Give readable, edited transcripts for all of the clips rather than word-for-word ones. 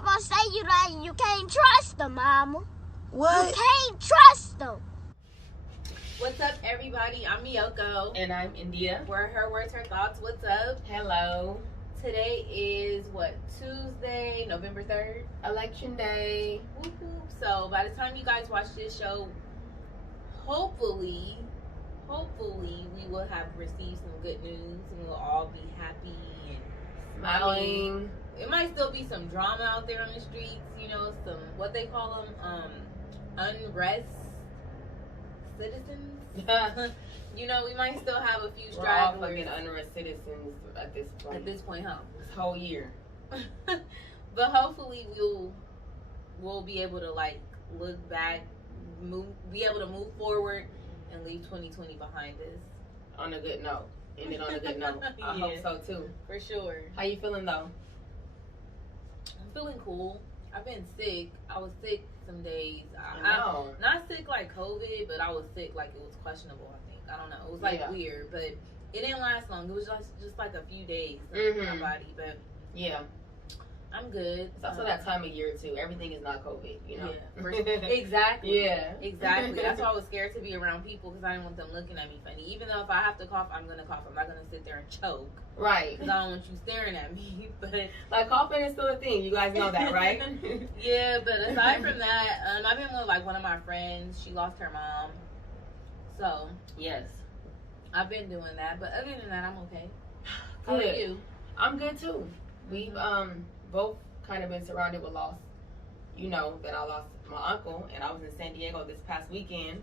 people say you can't trust them, mama. What? You can't trust them. What's up, everybody? I'm Miyoko. And I'm India. We're Her Words, Her Thoughts. What's up? Hello. Today is, Tuesday, November 3rd? Election day. Whoop, whoop. So, by the time you guys watch this show, hopefully, we will have received some good news and we'll all be happy and Smiling. it might still be some drama out there on the streets, some, what they call them, unrest citizens. We might still have a few stragglers. We're all fucking unrest citizens at this point. At this point, huh? This whole year. But hopefully we'll be able to look back, be able to move forward and leave 2020 behind us. On a good note. End it on a good note. I hope so too. For sure. How you feeling though? I'm feeling cool. I've been sick. I was sick some days. I know. Not sick like COVID, but I was sick like it was questionable, I think. I don't know. It was weird, but it didn't last long. It was just like a few days in my body, but yeah. I'm good. It's also that time of year too. Everything is not COVID, Yeah, exactly. Yeah. Exactly. That's why I was scared to be around people because I didn't want them looking at me funny. Even though if I have to cough, I'm gonna cough. I'm not gonna sit there and choke. Right. Because I don't want you staring at me. But coughing is still a thing. You guys know that, right? Yeah. But aside from that, I've been with one of my friends. She lost her mom. So yes, I've been doing that. But other than that, I'm okay. Good. How are you? I'm good too. We've both kind of been surrounded with loss. You know that I lost my uncle, and I was in San Diego this past weekend,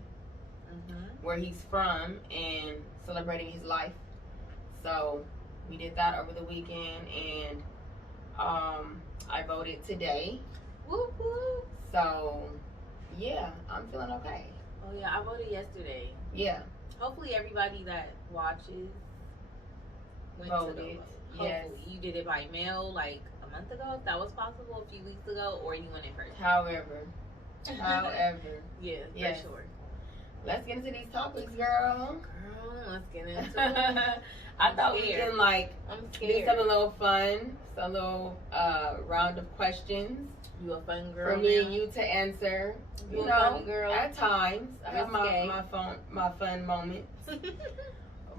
where he's from, and celebrating his life. So we did that over the weekend, and I voted today. Whoop, whoop. So yeah, I'm feeling okay. Oh yeah, I voted yesterday. Yeah. Hopefully everybody that watches went voted. to go vote. Yes. Hopefully you did it by mail a month ago, if that was possible, a few weeks ago, or you went in person. However. Yeah, yes. for sure. Let's get into these topics, girl. Let's get into it. I thought we can I'm do scared. something a little fun, some little round of questions. You a fun girl? For me and you to answer. You a fun girl? At times I have my fun moments.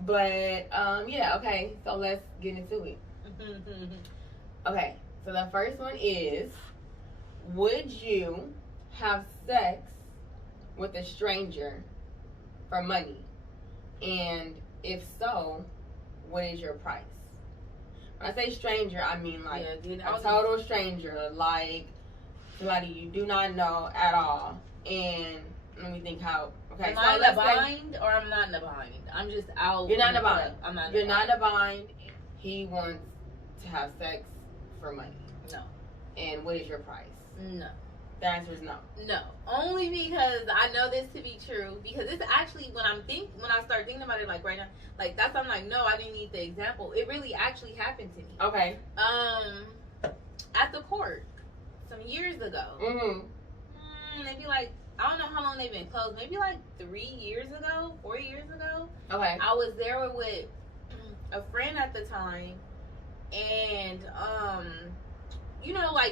But yeah, okay. So let's get into it. Okay, so the first one is: would you have sex with a stranger for money? And if so, what is your price? When I say stranger, I mean a total stranger, like somebody you do not know at all. And let me think how. Okay, am I in a bind or I'm not in a bind? I'm just out. You're not in a bind. I'm not. You're not in a bind. He wants to have sex for money. No. And what is your price? No. The answer is no. No. Only because I know this to be true. Because it's actually when I start thinking about it right now, that's I'm no, I didn't need the example. It really actually happened to me. Okay. At the Cork some years ago. Maybe I don't know how long they've been closed. Maybe 3 years ago, 4 years ago. Okay. I was there with a friend at the time, and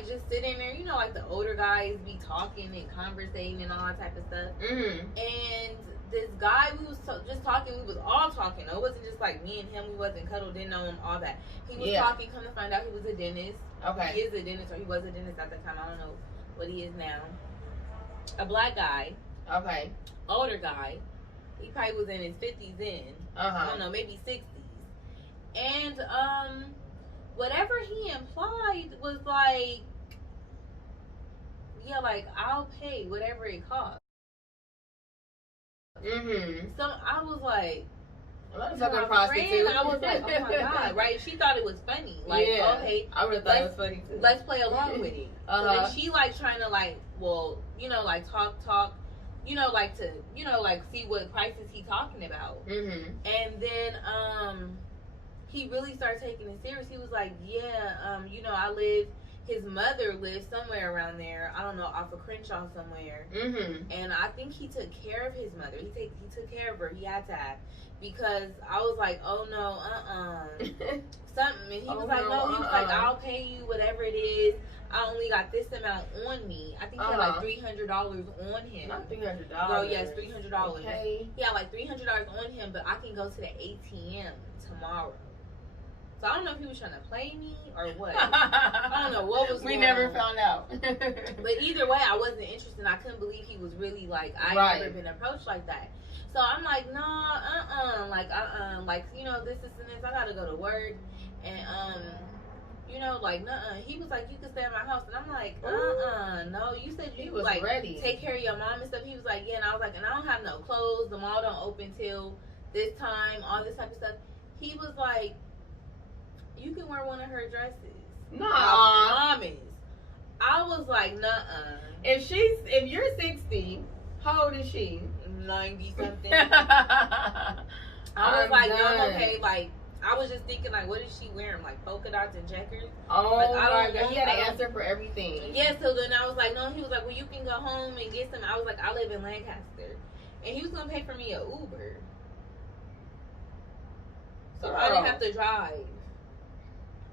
just sitting there, the older guys be talking and conversating and all that type of stuff. And this guy, we was just talking. We was all talking. It wasn't just me and him. We wasn't cuddled, didn't know him, all that. He was talking. Come to find out, he was a dentist. Okay. He is a dentist, or he was a dentist at the time. I don't know what he is now. A black guy. Okay. Older guy. He probably was in his 50s then. I don't know, maybe 60s. And whatever he implied was I'll pay whatever it costs. So I was to my friend, I was oh my God, right? She thought it was funny. Okay, I would have thought it was funny too. Let's play along with it. So then she trying to talk, to see what prices he talking about. And then he really started taking it serious. He was I live. His mother lives somewhere around there. I don't know, off of Crenshaw somewhere. And I think he took care of his mother. He took care of her. He had to have. Because I was oh no, something. And he was no. He was I'll pay you whatever it is. I only only got this amount on me. I think he had like $300 on him. Not $300. Oh yes, $300. Okay. He had like $300 on him, but I can go to the ATM tomorrow. So I don't know if he was trying to play me or what. I don't know what was going on. We never found out. But either way, I wasn't interested. I couldn't believe he was really like, I've never been approached like that. So I'm like, nah, like, you know, this and this. I gotta go to work. And, you know, like, nuh-uh. He was like, you can stay at my house. And I'm like, no. You said you was like, ready. Take care of your mom and stuff. He was like, yeah. And I was like, and I don't have no clothes. The mall don't open till this time, all this type of stuff. He was like, you can wear one of her dresses. No, I promise. I was like, nuh-uh. If you're 60, how old is she? 90 something. I was like, done. no, I'm okay. Like, I was just thinking, like, what is she wearing? Like polka dots and checkers? Oh like, my God, he had an answer for everything. Yeah, so then I was like, no. He was like, well, you can go home and get some. I was like, I live in Lancaster, and he was gonna pay for me an Uber, so I didn't have to drive.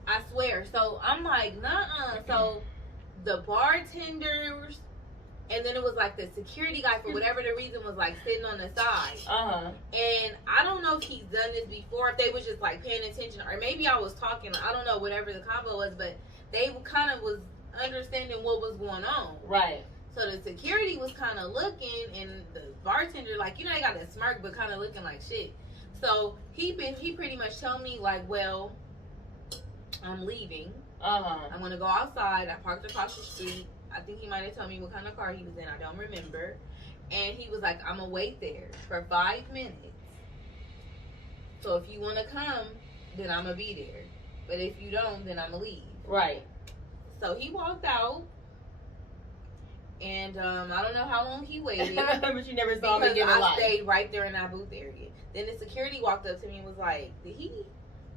I swear. So I'm like, nuh-uh. So the bartenders, and then it was like the security guy, for whatever the reason, was like sitting on the side. And I don't know if he's done this before, if they was just like paying attention, or maybe I was talking, I don't know, whatever the combo was, but they kind of was understanding what was going on. Right. So the security was kind of looking, and the bartender, like, you know, they got a smirk, but kind of looking like shit. So he pretty much told me, like, well, I'm leaving. I'm gonna go outside. I parked across the street. I think he might have told me what kind of car he was in. I don't remember. And he was like, I'm gonna wait there for 5 minutes. So if you wanna come, then I'm gonna be there. But if you don't, then I'm gonna leave. Right. So he walked out. And I don't know how long he waited. But you never saw him again. I stayed right there in that booth area. Then the security walked up to me and was like, did he,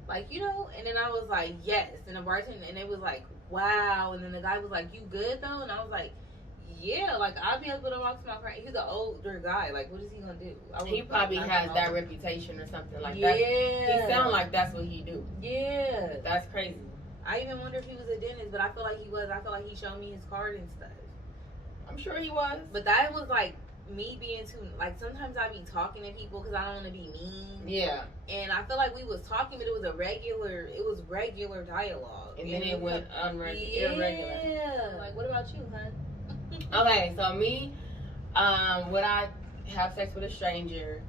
like, you know? And then I was like, yes. And the bartender, and it was like, wow. And then the guy was like, you good though? And I was like, yeah, like, I'll be able to walk to my car. He's an older guy. Like, what is he gonna do? He probably has that reputation or something like that. Yeah. He sounds like that's what he do. Yeah. That's crazy. I even wonder if he was a dentist, but I feel like he was. I feel like he showed me his card and stuff. I'm sure he was. But that was like me being too, like, sometimes I be talking to people because I don't want to be mean. Yeah. And I feel like we was talking, but it was regular dialogue. And then it went irregular. Yeah. Like, what about you, hun? Okay, so me, would I have sex with a stranger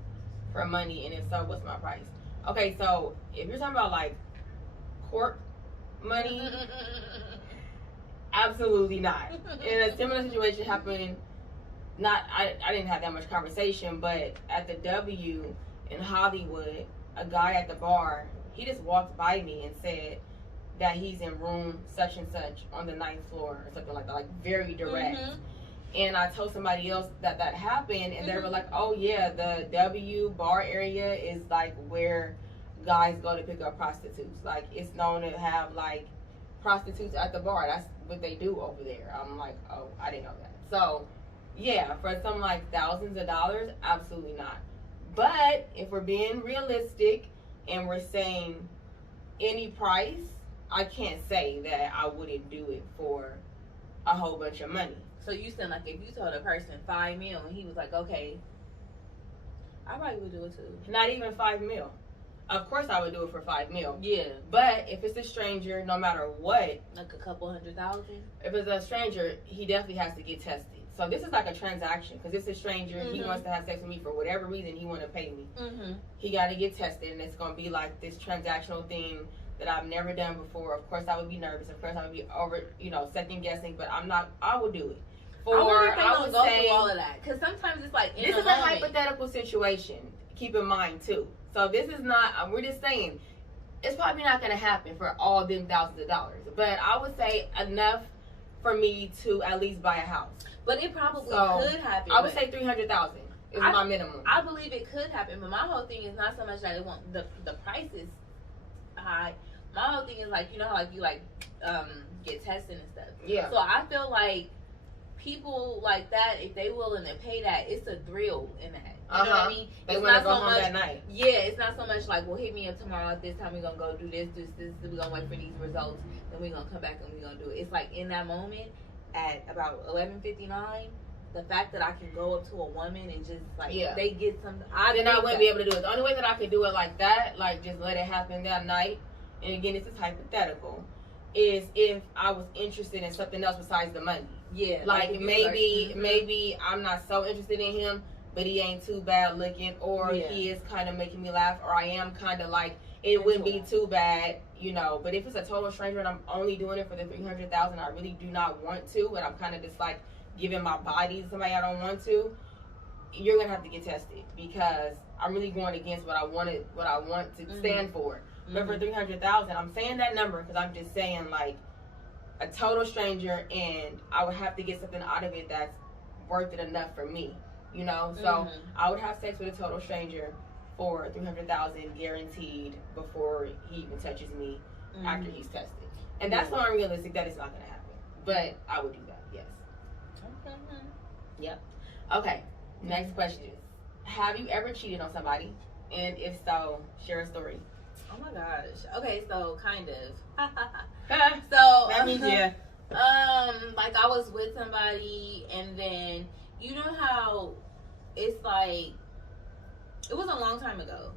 for money, and if so, what's my price? Okay, so if you're talking about like Cork money, absolutely not. And a similar situation happened. I didn't have that much conversation, but at the W in Hollywood, a guy at the bar, he just walked by me and said that he's in room such and such on the 9th floor or something like that, like very direct. Mm-hmm. And I told somebody else that happened, and they were like, oh yeah, the W bar area is like where guys go to pick up prostitutes. Like, it's known to have like prostitutes at the bar. That's what they do over there. I'm like, oh, I didn't know that. So yeah, for some like thousands of dollars, absolutely not. But if we're being realistic and we're saying any price, I can't say that I wouldn't do it for a whole bunch of money. So you said, like, if you told a person $5 million and he was like, okay, I probably would do it too. Not even $5 million. Of course I would do it for $5 million. Yeah. But if it's a stranger, no matter what, like a couple $100,000. If it's a stranger, he definitely has to get tested. So this is like a transaction, because it's a stranger. Mm-hmm. He wants to have sex with me for whatever reason. He want to pay me. Mm-hmm. He got to get tested, and it's going to be like this transactional thing that I've never done before. Of course, I would be nervous. Of course, I would be second guessing. But I'm not. I would do it. I would go through all of that, because sometimes it's like this is a hypothetical situation. Keep in mind too. So this is not. We're just saying it's probably not going to happen for all them thousands of dollars. But I would say enough for me to at least buy a house. But it probably could happen. I would say $300,000 is my minimum. I believe it could happen, but my whole thing is not so much that the price is high. My whole thing is like, you know how like you like get tested and stuff. Yeah. So I feel like people like that, if they willing to pay that, it's a thrill in that. You know what I mean? They want to go home that night. Yeah, it's not so much like, well, hit me up tomorrow at this time. We're going to go do this. We're going to wait for these results. Then we're going to come back and we're going to do it. It's like in that moment at about 11:59, the fact that I can go up to a woman and just like, they get something. Then I wouldn't be able to do it. The only way that I could do it like that, like just let it happen that night, and again, this is hypothetical, is if I was interested in something else besides the money. Yeah. Like maybe I'm not so interested in him, but he ain't too bad looking, or he is kind of making me laugh, or I am kind of like, it wouldn't be too bad, you know. But if it's a total stranger and I'm only doing it for the $300,000, I really do not want to, and I'm kind of just like giving my body to somebody I don't want to, you're gonna have to get tested, because I'm really going against what I want to stand for. But for 300,000, I'm saying that number because I'm just saying like a total stranger, and I would have to get something out of it that's worth it enough for me, you know. So I would have sex with a total stranger for 300,000 guaranteed before he even touches me after he's tested, and that's so unrealistic that it's not gonna happen. But I would do that, yes. Okay. Yep. Okay. Next question: have you ever cheated on somebody? And if so, share a story. Oh my gosh. Okay, so kind of. So that means like I was with somebody, and then you know how it's like, it was a long time ago.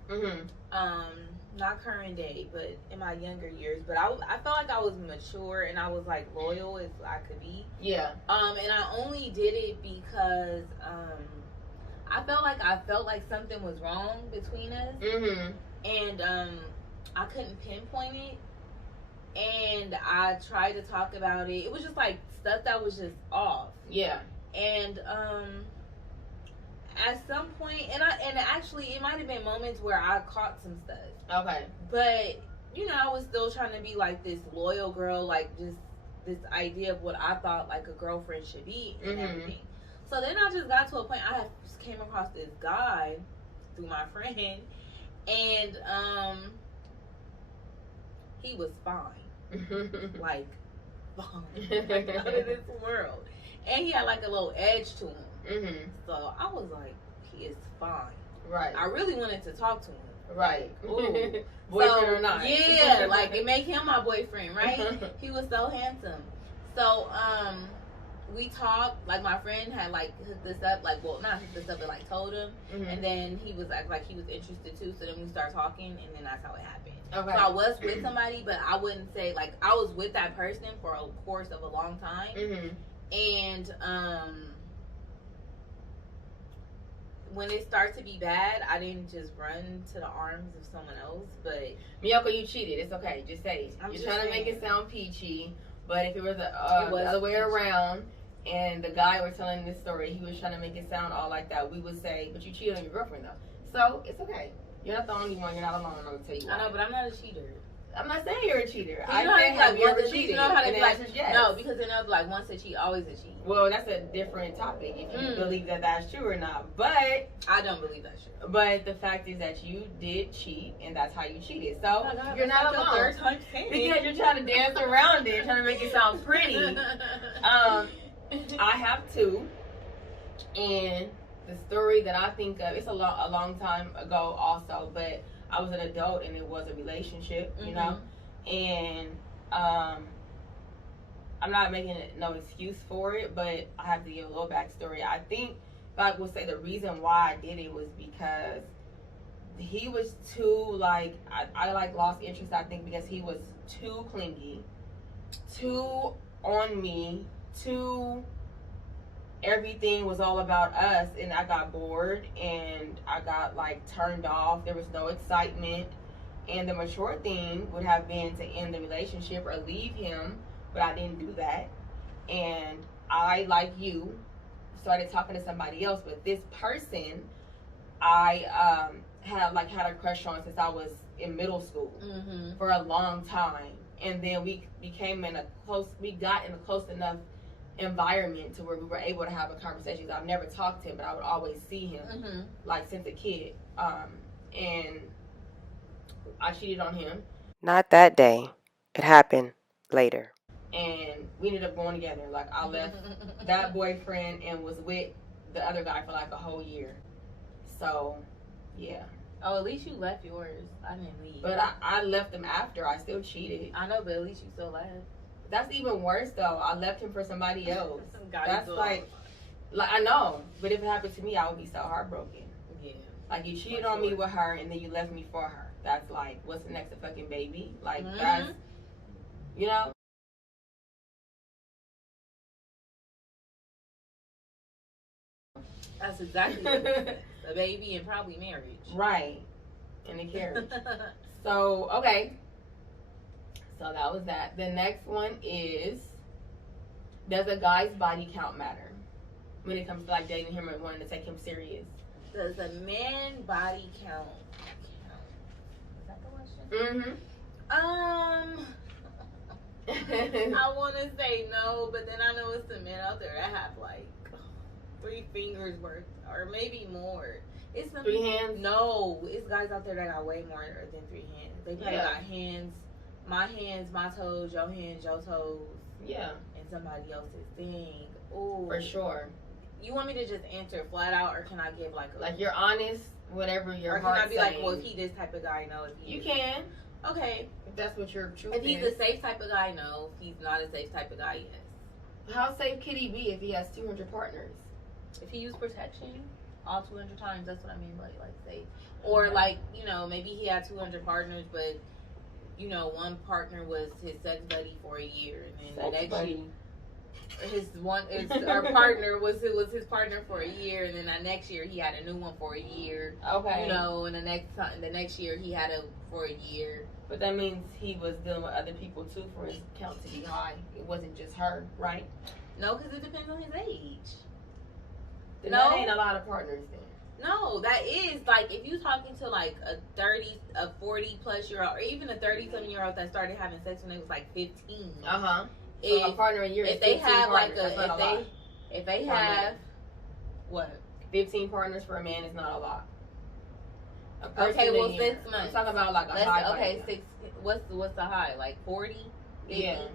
Not current day, but in my younger years. But I felt like I was mature and I was like loyal as I could be. Yeah. And I only did it because I felt like something was wrong between us. And I couldn't pinpoint it, and I tried to talk about it. It was just like stuff that was just off. Yeah. And at some point, and actually it might have been moments where I caught some stuff. Okay. But you know, I was still trying to be like this loyal girl, like just this idea of what I thought like a girlfriend should be and everything. So then I just got to a point, I came across this guy through my friend, and he was fine. Like fine. Like out of this world. And he had like a little edge to him. So I was like, he is fine. Right. I really wanted to talk to him. Right. Ooh. Boyfriend or not. Yeah, like it made him my boyfriend, right? He was so handsome. So we talked, like my friend had like hooked us up, like, well, not hooked us up, but like told him. And then he was like he was interested too. So then we started talking, and then that's how it happened. Okay. So I was with somebody, but I wouldn't say like I was with that person for a course of a long time. And when it started to be bad, I didn't just run to the arms of someone else. But Miyoko, you cheated. It's okay. Just say it. You're trying to make it sound peachy, but if it was the other way around, and the guy we're telling this story, he was trying to make it sound all like that, we would say, but you cheated on your girlfriend though. So it's okay. You're not the only one. You're not alone. I'm gonna tell you why. I know, but I'm not a cheater. I'm not saying you're a cheater. I said, have you ever cheated? You know how to be like, yes. no, because then I'll be like, once a cheat, always a cheat. Well, that's a different topic if you believe that that's true or not. But I don't believe that's true. But the fact is that you did cheat, and that's how you cheated. So God, you're not alone. Third time because you're trying to dance around it, trying to make it sound pretty. I have two, and the story that I think of, it's a long time ago also, but I was an adult and it was a relationship, you know, and I'm not making no excuse for it, but I have to give a little backstory. I think I would say the reason why I did it was because he was too, like, I like lost interest, I think, because he was too clingy, too on me, too everything was all about us, and I got bored and I got like turned off. There was no excitement, and the mature thing would have been to end the relationship or leave him, but I didn't do that. And I, like you, started talking to somebody else, but this person I had a crush on since I was in middle school for a long time, and then we got in a close enough environment to where we were able to have a conversation. I've never talked to him, but I would always see him like since a kid, and I cheated on him. Not that day. It happened later, and we ended up going together. Like, I left that boyfriend and was with the other guy for like a whole year. So, yeah. Oh, at least you left yours. I didn't leave. But I left him after. I still cheated. I know, but at least you still left. That's even worse, though. I left him for somebody else. That's like I know. But if it happened to me, I would be so heartbroken. Yeah. Like, you cheated on me with her, and then you left me for her. That's like, what's the next fucking baby? Like, that's, you know? That's exactly it. A baby and probably marriage. Right. And a carriage. So, okay. So that was that. The next one is, does a guy's body count matter when it comes to like dating him or wanting to take him serious? Does a man body count? Is that the question? I want to say no, but then I know it's the men out there that have like 3 fingers worth, or maybe more. It's 3 hands? No, it's guys out there that got way more than 3 hands. They probably got hands, my toes, your hands, your toes. Yeah. And somebody else's thing. Ooh. For sure. You want me to just answer flat out, or can I give like a... Like, you're honest, whatever your heart's saying. Or can I be saying. like, well, if he this type of guy, no. If he You can. Okay. If that's what your truth If he's is. a safe type of guy, no. If he's not a safe type of guy, yes. How safe could he be if he has 200 partners? If he used protection all 200 times, that's what I mean by like safe. Or like, you know, maybe he had 200 partners, but you know, one partner was his sex buddy for a year, and then the next year, our partner was his partner for a year, and then the next year he had a new one for a year. Okay. You know, and the next year he had a for a year. But that means he was dealing with other people too for his count to be high. It wasn't just her, right? No, because it depends on his age. Then that ain't a lot of partners then. No, that is like if you talking to like a 40 plus year old, or even a 30-something-year-old that started having sex when they was like 15. So a partner a year. If they have like if they have what 15 partners for a man is not a lot. Okay, well 6 months. I'm talking about like a high. Okay, 6. What's the high? Like 40? 50?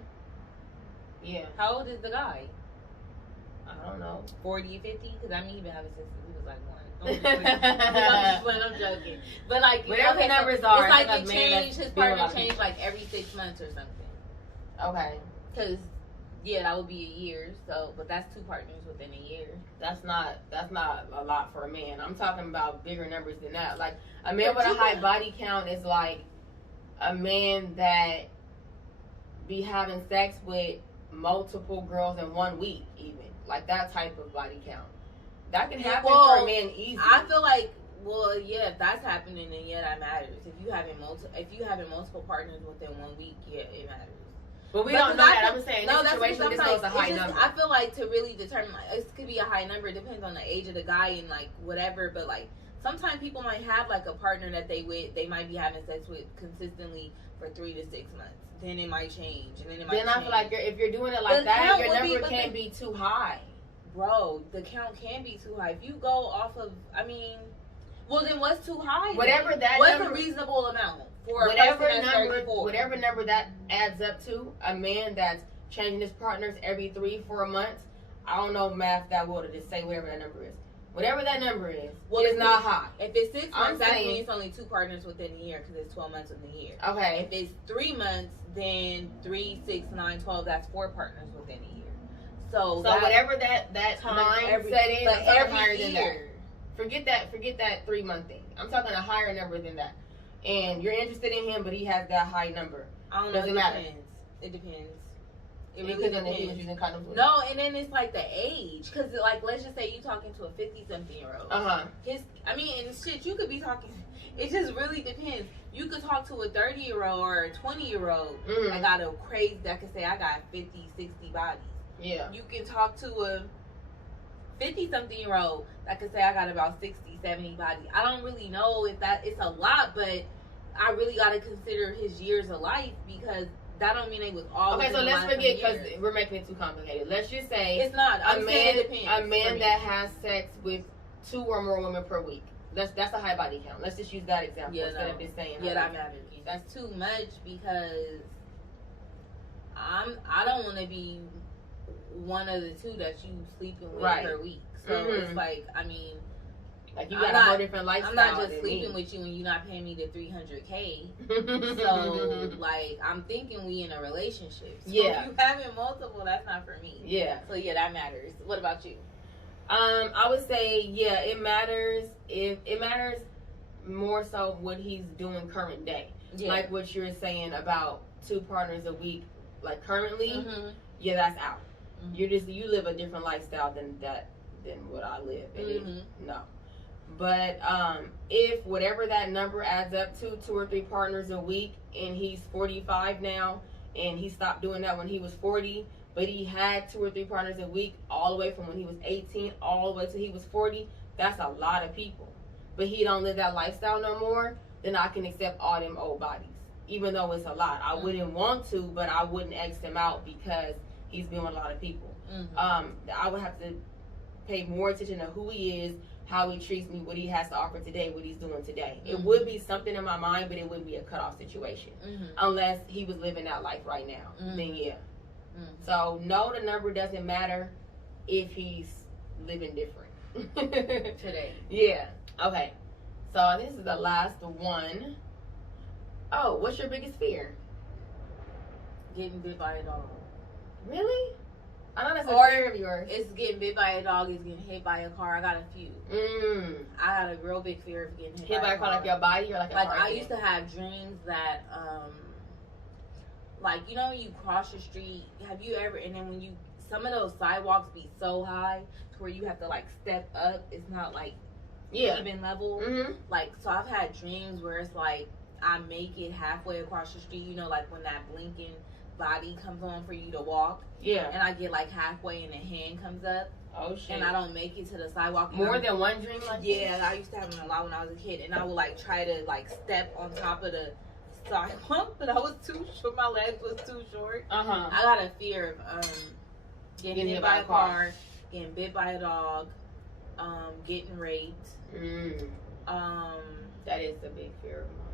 Yeah. How old is the guy? I don't know. 40, 50? Because I mean, he been having sex since he was like 1. I'm joking. But like, whatever the numbers are, it's like it changed. His partner changed like every 6 months or something. Okay. Because that would be a year. So, but that's 2 partners within a year. That's not a lot for a man. I'm talking about bigger numbers than that. Like a man with a high body count is like a man that be having sex with multiple girls in 1 week, even. Like that type of body count. That can happen for a man easy. I feel like, if that's happening, then that matters. If you having multiple partners within 1 week, it matters. But we don't know that. I'm saying no, this situation, this was a high number. I feel like to really determine, like, it could be a high number. It depends on the age of the guy and like whatever. But like sometimes people might have like a partner that they might be having sex with consistently for 3 to 6 months. Then it might change, and then it might. Then I feel like if you're doing it like that, your number can't be too high. Bro, the count can be too high. If you go off of, well then what's too high? Whatever then? that what's number, a reasonable amount for whatever number that adds up to, a man that's changing his partners every 3-4 months. I don't know math that well to just say whatever that number is. Whatever that number is, it's not high. If it's 6 months, that means it's only 2 partners within a year because it's 12 months within a year. Okay. If it's 3 months, then 3, 6, 9, 12. That's 4 partners within a year. So whatever that mindset is, but I'm higher than that. Forget that 3 month thing. I'm talking a higher number than that. And you're interested in him, but he has that high number. I don't know. It depends. It really depends. No, and then it's like the age, because like let's just say you talking to a 50-something-year-old. And shit, you could be talking. It just really depends. You could talk to a 30-year-old or a 20-year-old that got a crazy that could say I got 50, 60 bodies. Yeah. You can talk to a 50-something-year-old that could say I got about 60, 70 bodies. I don't really know if that it's a lot, but I really got to consider his years of life because that don't mean they was all. Okay, so let's forget because we're making it too complicated. Let's just say it's not. A man that has sex with 2 or more women per week. That's a high body count. Let's just use that example instead of just saying. That matters. That's too much because I don't want to be one of the 2 that you sleeping with per week. So it's like Like, you got a whole different lifestyle. I'm not just than sleeping me. with you and you not paying me the $300K. So, like, I'm thinking we in a relationship. So Yeah. if you having multiple, that's not for me. Yeah. So, yeah, that matters. What about you? I would say, yeah, it matters. It matters more so what he's doing current day. Yeah. Like what you're saying about 2 partners a week, like currently, Mm-hmm. yeah, that's out. Mm-hmm. You live a different lifestyle than what I live. And no. But if whatever that number adds up to, 2 or 3 partners a week, and he's 45 now, and he stopped doing that when he was 40, but he had 2 or 3 partners a week all the way from when he was 18 all the way till he was 40, that's a lot of people. But he don't live that lifestyle no more, then I can accept all them old bodies. Even though it's a lot. I wouldn't want to, but I wouldn't X him out because he's been with a lot of people. I would have to pay more attention to who he is, how he treats me, what he has to offer today, what he's doing today. It would be something in my mind, but it wouldn't be a cutoff situation. Unless he was living that life right now. Then yeah. So no, the number doesn't matter if he's living different. Today. Yeah. Okay. So this is the last one. Oh, what's your biggest fear? Getting bit by a dog. Really? I know that's a Or fear of yours. It's getting bit by a dog. It's getting hit by a car. I got a few. I got a real big fear of getting hit by a car. Like your body or like a car? I used to have dreams that, like, you know, when you cross the street, have you ever, and then when you, some of those sidewalks be so high to where you have to, like, step up. It's not, like, even level. Like, so I've had dreams where it's like, I make it halfway across the street, you know, like when that blinking body comes on for you to walk. Yeah. And I get like halfway and the hand comes up. Oh shit. And I don't make it to the sidewalk. More than one dream like Yeah, I used to have them a lot when I was a kid. And I would like try to like step on top of the sidewalk, but I was too short. My legs was too short. I got a fear of getting hit by a car, getting bit by a dog, getting raped. That is a big fear of mine.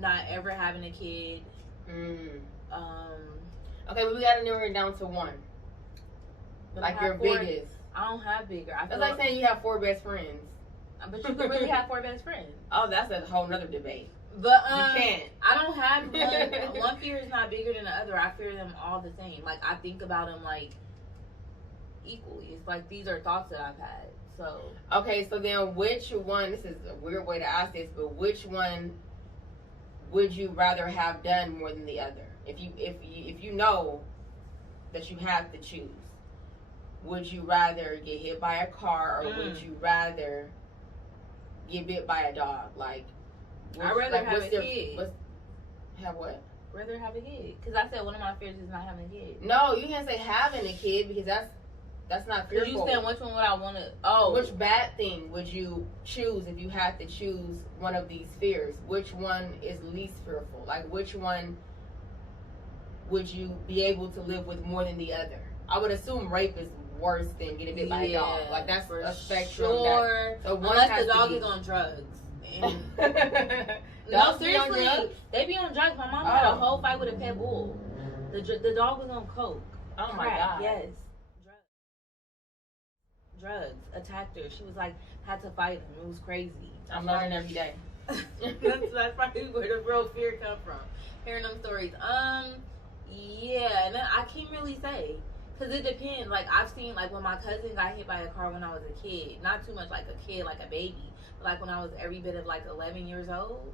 Not ever having a kid. Okay, but we gotta narrow it down to one. Like your biggest. I don't have bigger. That's like saying you have 4 best friends. But you could really have 4 best friends. Oh, that's a whole nother debate. But you can't. I don't have one. One fear is not bigger than the other. I fear them all the same. Like I think about them like equally. It's like these are thoughts that I've had. So okay, so then which one? This is a weird way to ask this, but which one would you rather have done more than the other? If you know that you have to choose, would you rather get hit by a car or would you rather get bit by a dog? Like, I'd rather have a kid. Have what? Rather have a kid. Because I said one of my fears is not having a kid. No, you can't say having a kid because that's not fearful. You said which one would I want to... Oh. Which bad thing would you choose if you had to choose one of these fears? Which one is least fearful? Like, which one would you be able to live with more than the other? I would assume rape is worse than getting bit by a dog. Like, that's a spectrum. Sure. So unless the dog is on drugs. No, seriously. They be on drugs. My mom had a whole fight with a pit bull. The dog was on coke. Oh, my God. Yes. Drugs attacked her. She was like, had to fight him. It was crazy. I'm learning every day. that's probably where the real fear come from. Hearing them stories. Yeah, and then I can't really say. Because it depends. Like, I've seen, like, when my cousin got hit by a car when I was a kid. Not too much like a kid, like a baby. But, like, when I was every bit of, like, 11 years old.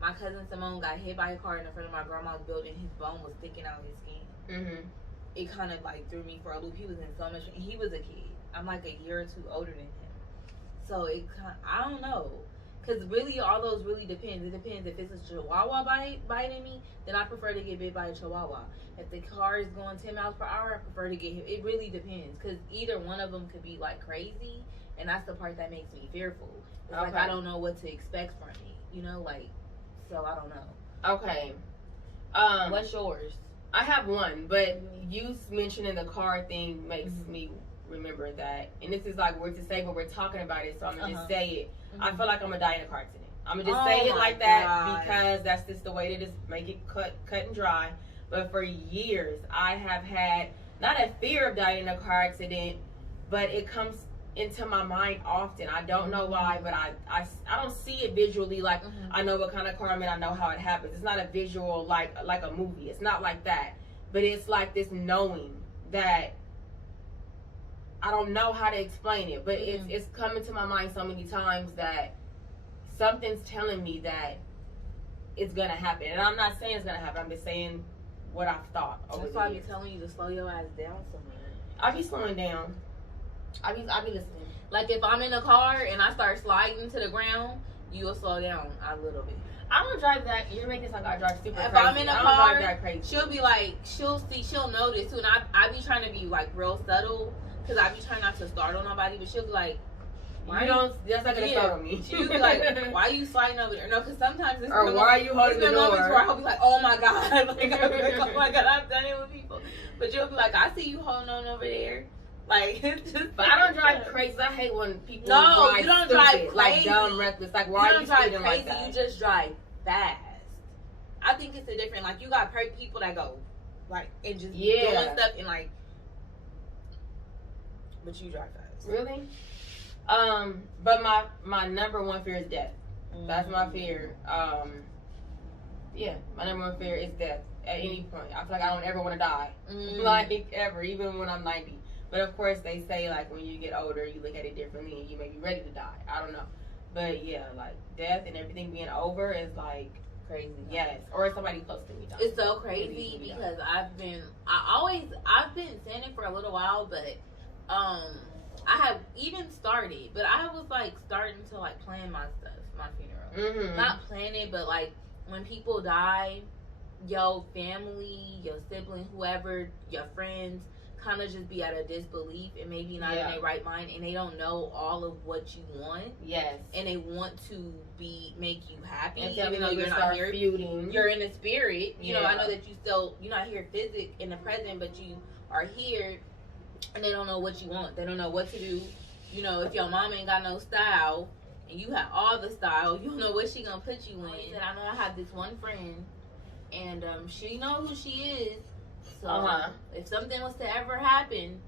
My cousin Simone got hit by a car in front of my grandma's building. His bone was sticking out his skin. It kind of, like, threw me for a loop. He was in so much... And he was a kid. I'm, like, a year or two older than him. So, I don't know. Because really, all those really depends. It depends. If it's a chihuahua biting me, then I prefer to get bit by a chihuahua. If the car is going 10 miles per hour, I prefer to get hit. It really depends. Because either one of them could be, like, crazy. And that's the part that makes me fearful. It's like, I don't know what to expect from me. You know, like, so I don't know. Okay. What's yours? I have one, but you mentioning the car thing makes me remember that. And this is like weird to say, but we're talking about it, so I'm going to just say it. I feel like I'm going to die in a car accident. I'm going to just say it like that because that's just the way it is. Make it cut and dry. But for years, I have had not a fear of dying in a car accident, but it comes into my mind often. I don't know why, but I don't see it visually. Like I know what kind of car I'm in. I know how it happens. It's not a visual like a movie. It's not like that. But it's like this knowing that I don't know how to explain it. But it's coming to my mind so many times that something's telling me that it's gonna happen. And I'm not saying it's gonna happen. I'm just saying what I've thought. That's why I be telling you to slow your ass down somewhere. I be slowing down. I be listening. Like if I'm in a car and I start sliding to the ground, you will slow down a little bit. I don't drive that. You're making it sound like I drive super crazy. If I'm in a car, drive that crazy. She'll be like, she'll notice too. And I be trying to be like real subtle because I be trying not to startle nobody. But she'll be like, that's not gonna startle me. She'll be like, why are you sliding over there? No, because sometimes it's or why are you holding the door? Moments where I'll be like, oh my god, like, I'll be like, oh my god, I've done it with people. But you'll be like, I see you holding on over there. Like, but I don't drive crazy. I hate when people drive you don't stupid, drive crazy. Like dumb, reckless. Like, why are you speeding like that? You just drive fast. I think it's a different. Like, you got people that go, like, and just doing stuff and like, but you drive fast. Really? But my number one fear is death. That's my fear. Yeah, my number one fear is death. At any point, I feel like I don't ever want to die. Like ever, even when I'm 90. But of course, they say like when you get older, you look at it differently and you may be ready to die. I don't know, but yeah, like death and everything being over is like crazy. Yes, or somebody close to me dying. It's so crazy because I've been saying it for a little while, but I have even started, but I was like starting to like plan my stuff, my funeral. Not plan it, but like when people die, your family, your sibling, whoever, your friends, kind of just be out of disbelief and maybe not in their right mind, and they don't know all of what you want. Yes. And they want to make you happy, and even though you're not here. Feuding. You're in the spirit. You know, I know that you're not here in the present, but you are here, and they don't know what you want. They don't know what to do. You know, if your mom ain't got no style and you have all the style, you don't know what she gonna put you in. And I know I have this one friend, and she know who she is. So if something was to ever happen,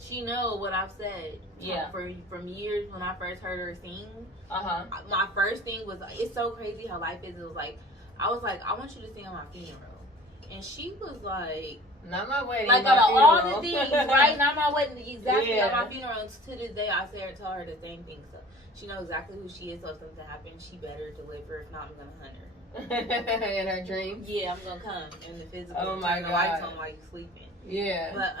she know what I've said. Yeah. From years when I first heard her sing. My first thing was, it's so crazy how life is. It was like, I was like, I want you to sing on my funeral, and she was like, not my wedding. Like out of all the things, right? Not my wedding, exactly. Not my funeral. And to this day, I tell her the same thing. So she knows exactly who she is. So if something happens, she better deliver. If not, I'm gonna hunt her. In her dreams? Yeah, I'm gonna come in the physical. Oh my God. Lights on while you sleeping. Yeah. But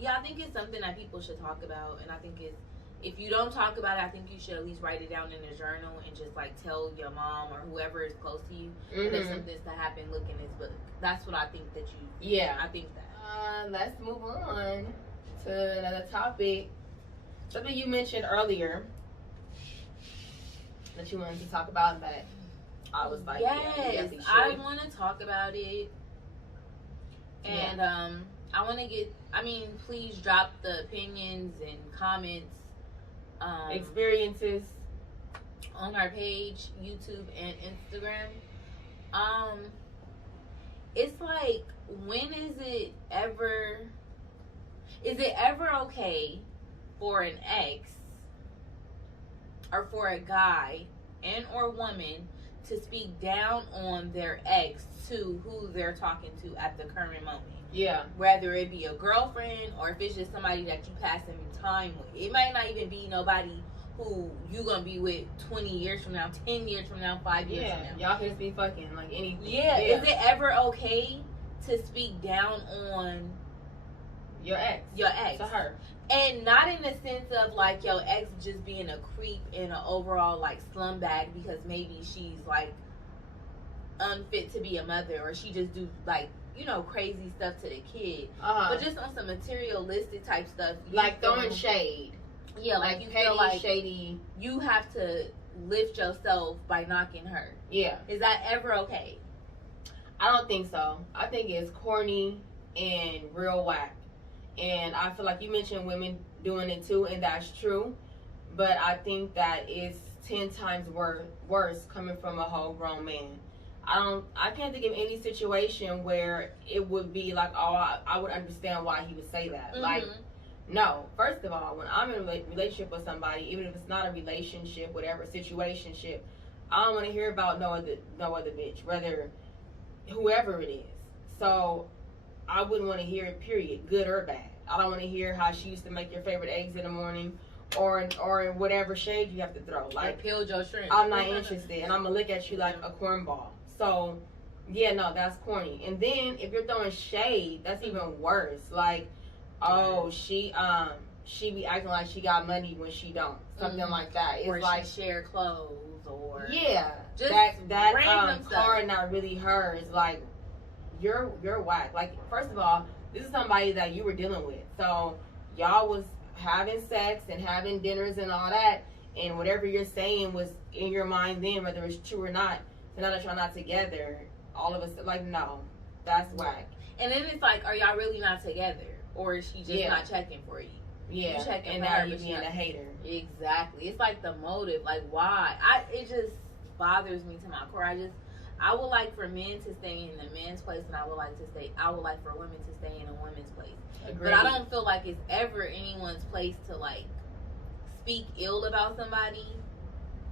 yeah, I think it's something that people should talk about, and I think if you don't talk about it, I think you should at least write it down in a journal and just like tell your mom or whoever is close to you that something's to happen. Look in this book. That's what I think that you. Yeah, I think that. Let's move on to another topic. Something you mentioned earlier that you wanted to talk about that. I was like, yes, I want to talk about it. And I want to please drop the opinions and comments, experiences on our page, YouTube and Instagram. It's like, when is it ever okay for an ex or for a guy and or woman to speak down on their ex to who they're talking to at the current moment? Yeah. Whether it be a girlfriend or if it's just somebody that you passing time with. It might not even be nobody who you gonna be with 20 years from now, 10 years from now, 5 years from now. Y'all can just be fucking like anything. Yeah. Is it ever okay to speak down on your ex? Your ex. To her. And not in the sense of like your ex just being a creep and an overall like slum bag because maybe she's like unfit to be a mother or she just do like, you know, crazy stuff to the kid. But just on some materialistic type stuff. Like throwing shade. Yeah, like you feel like shady. You have to lift yourself by knocking her. Yeah. Is that ever okay? I don't think so. I think it's corny and real whack. And I feel like you mentioned women doing it too, and that's true. But I think that it's 10 times worse coming from a whole grown man. I can't think of any situation where it would be like, oh, I would understand why he would say that. Like, No, first of all, when I'm in a relationship with somebody, even if it's not a relationship, whatever situationship, I don't want to hear about no other bitch, whether whoever it is. So I wouldn't want to hear it, period, good or bad. I don't want to hear how she used to make your favorite eggs in the morning, or in whatever shade you have to throw. Like, peeled your shrimp. I'm not interested, and I'm gonna look at you like a cornball. So yeah, no, that's corny. And then if you're throwing shade, that's even worse. Like, oh, she be acting like she got money when she don't, something like that. It's or like she share clothes, or yeah, just that random car stuff. not really hers. Like, you're whack. Like, first of all, this is somebody that you were dealing with, so y'all was having sex and having dinners and all that, and whatever you're saying was in your mind then, whether it's true or not. So now that y'all not together, all of us like, no, that's whack. And then it's like, are y'all really not together, or is she just not checking for you? Yeah, you checking and for now her, you but being a hater. Exactly. It's like the motive, like why? It just bothers me to my core. I would like for men to stay in a man's place, and I would like for women to stay in a woman's place. Agreed. But I don't feel like it's ever anyone's place to like speak ill about somebody,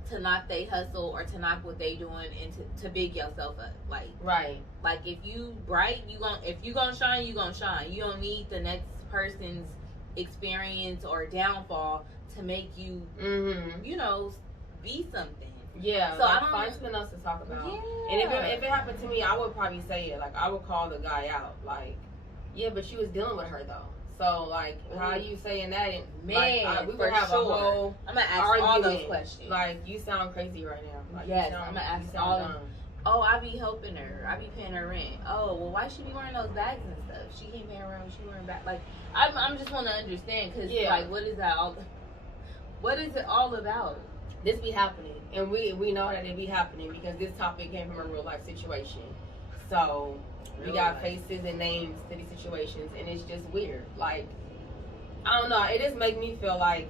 to knock they hustle or to knock what they doing, and to big yourself up. Like, right. Like, if you bright, if you gonna shine, you gonna shine. You don't need the next person's experience or downfall to make you, you know, be something. Yeah, so like, I don't find something else to talk about. Yeah. And if it happened to me, I would probably say it. Like, I would call the guy out. Like, yeah, but you was dealing with her though. So like, how are you saying that? And man, like, we for would have sure. a whole I'm gonna ask argument. all those questions. Like, you sound crazy right now. Like, yes, I'm gonna ask all of them. dumb. Oh, I be helping her. I be paying her rent. Oh, well, why she be wearing those bags and stuff? She can't pay her rent. She wearing bags. Like, I'm just want to understand, because like, what is that all? What is it all about? This be happening, and we know that it be happening because this topic came from a real life situation. So we got faces and names to these situations, and it's just weird. Like, I don't know. It just makes me feel like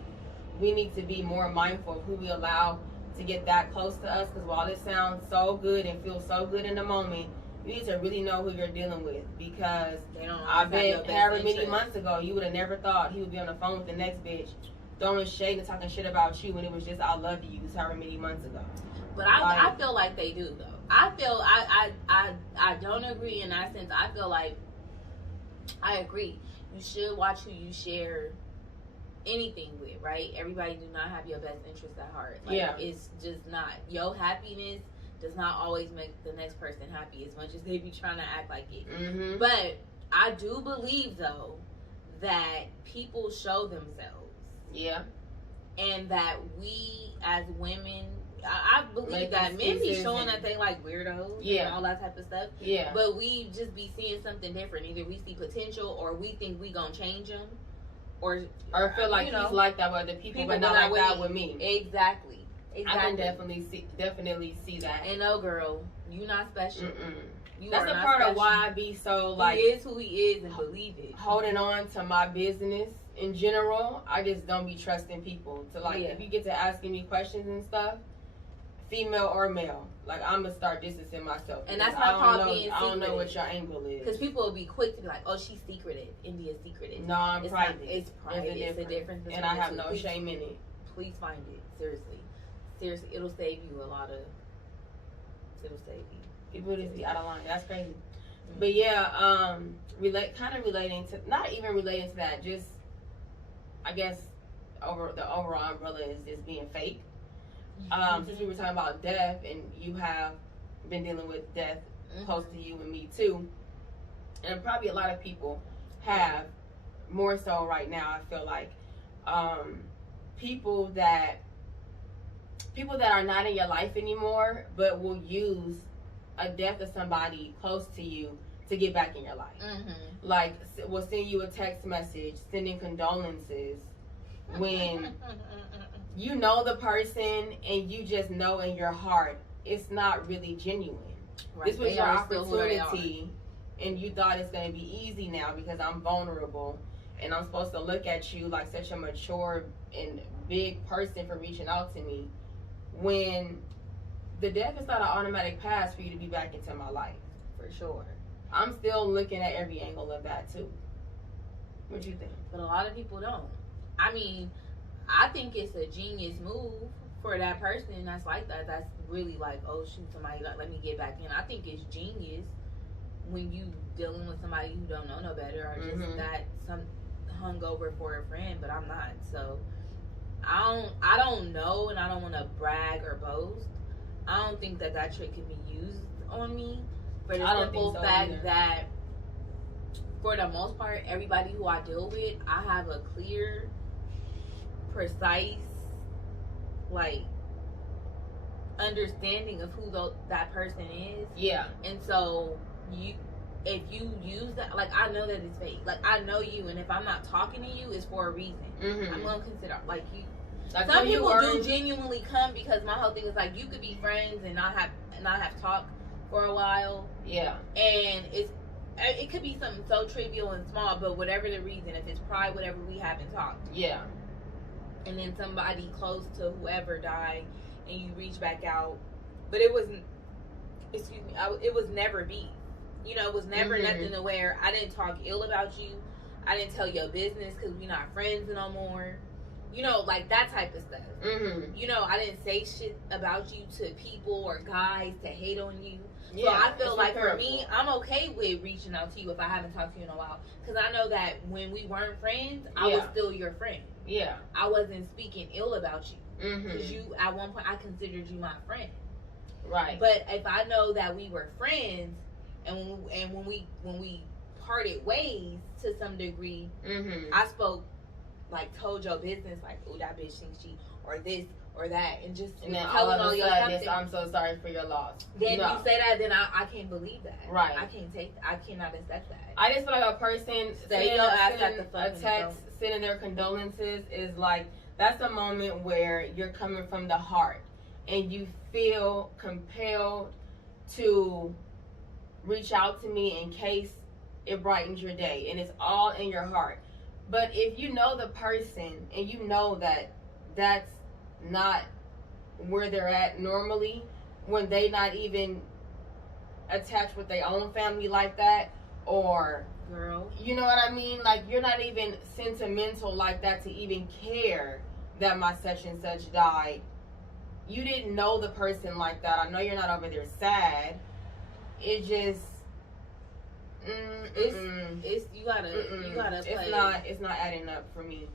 we need to be more mindful of who we allow to get that close to us. Because while this sounds so good and feels so good in the moment, you need to really know who you're dealing with. Because I bet however many months ago, you would have never thought he would be on the phone with the next bitch, throwing shade and talking shit about you when it was just I love you however many months ago. But I feel like they do though. I don't agree in that sense. I feel like I agree. You should watch who you share anything with, right? Everybody do not have your best interest at heart. Like, it's just not. Your happiness does not always make the next person happy as much as they be trying to act like it. But I do believe though that people show themselves. Yeah. And that we as women, I believe that men be showing that they like weirdos and all that type of stuff. Yeah. But we just be seeing something different. Either we see potential, or we think we gonna change them, or feel like he's like that with other people but not like that with me. Exactly. I can definitely see that. And no, girl, you not special. That's a part of why I be so like, he is who he is, and believe it. Holding on to my business in general. I just don't be trusting people to like, if you get to asking me questions and stuff, female or male, like, I'm gonna start distancing myself. And that's not called being secretive. I don't know what your angle is. Because people will be quick to be like, oh, she's secretive. India's secretive. No, I'm private. It's private. It's a difference between and I have no shame in it. Please find it. Seriously, it'll save you a lot of. It'll save you. People just be out of line. That's crazy. But yeah, relating to, not even relating to that, just, I guess, the overall umbrella is just being fake. Since we were talking about death, and you have been dealing with death close to you and me too, and probably a lot of people have, more so right now, I feel like, people that are not in your life anymore, but will use a death of somebody close to you to get back in your life. Like, will send you a text message, sending condolences, when you know the person and you just know in your heart it's not really genuine. Right. This was your opportunity, and you thought it's going to be easy now because I'm vulnerable and I'm supposed to look at you like such a mature and big person for reaching out to me, when the death is not an automatic pass for you to be back into my life. For sure. I'm still looking at every angle of that too. What you think? But a lot of people don't. I mean, I think it's a genius move for that person that's like that. That's really like, oh shoot, somebody let me get back in. I think it's genius when you dealing with somebody who don't know no better or just that some hungover for a friend. But I'm not, so I don't know, and I don't want to brag or boast. I don't think that trick can be used on me for the simple fact that, for the most part, everybody who I deal with, I have a clear, precise, like, understanding of who that person is. Yeah. And so if you use that, like, I know that it's fake. Like, I know you, and if I'm not talking to you, it's for a reason. I'm gonna consider, like, you. Like, some people do genuinely come because my whole thing is like, you could be friends and not have talked for a while. Yeah. And it could be something so trivial and small, but whatever the reason, if it's pride, whatever, we haven't talked. Yeah. And then somebody close to whoever died, and you reach back out, but it wasn't. Excuse me. It was never beef. You know, it was never nothing to where I didn't talk ill about you. I didn't tell your business because we're not friends no more. You know, like that type of stuff. You know, I didn't say shit about you to people or guys to hate on you. Yeah, so I feel like for me, I'm okay with reaching out to you if I haven't talked to you in a while. Because I know that when we weren't friends, I was still your friend. Yeah. I wasn't speaking ill about you. Because you, at one point, I considered you my friend. Right. But if I know that we were friends, and when we parted ways to some degree, I spoke, like, told your business, like, oh, that bitch thinks she, or this, or that, and just and then all of a sudden, I'm so sorry for your loss. Then you say that, then I can't believe that. Right. I cannot accept that. I just feel like a person sending a text, sending their condolences is like, that's a moment where you're coming from the heart, and you feel compelled to reach out to me in case it brightens your day, and it's all in your heart. But if you know the person and you know that that's not where they're at normally, when they not even attached with their own family like that, or girl, you know what I mean? Like, you're not even sentimental like that to even care that my such and such died. You didn't know the person like that. I know you're not over there sad. It just it's you gotta play. It's not adding up for me.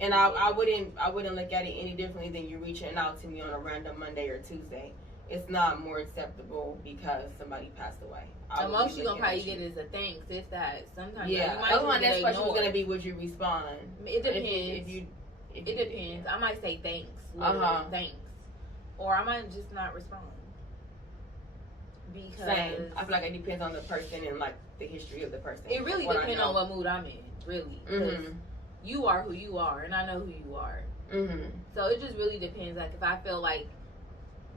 And I wouldn't look at it any differently than you reaching out to me on a random Monday or Tuesday. It's not more acceptable because somebody passed away. The most you're gonna probably get is a thanks, if that. Sometimes that was my next question was gonna be, would you respond? It depends. It depends. I might say thanks. Thanks. Or I might just not respond. Because same. I feel like it depends on the person and like the history of the person. It really depends on what mood I'm in, really. You are who you are, and I know who you are. So it just really depends. Like, if I feel like